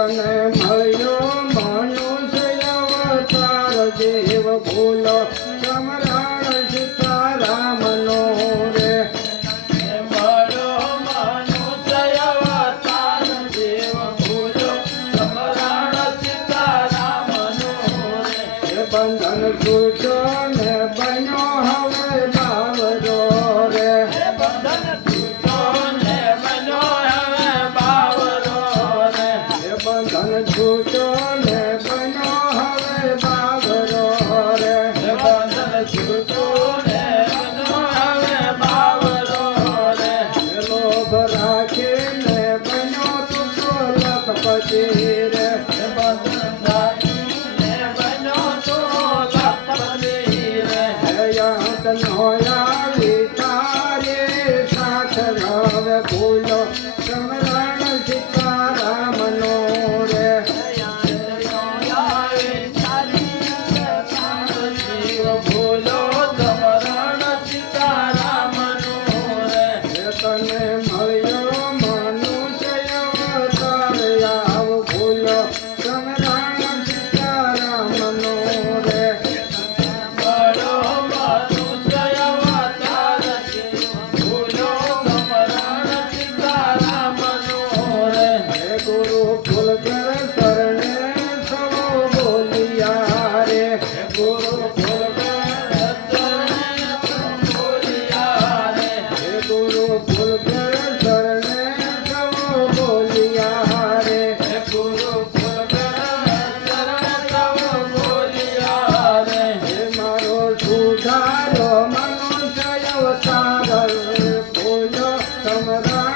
I Namah. の তোমরা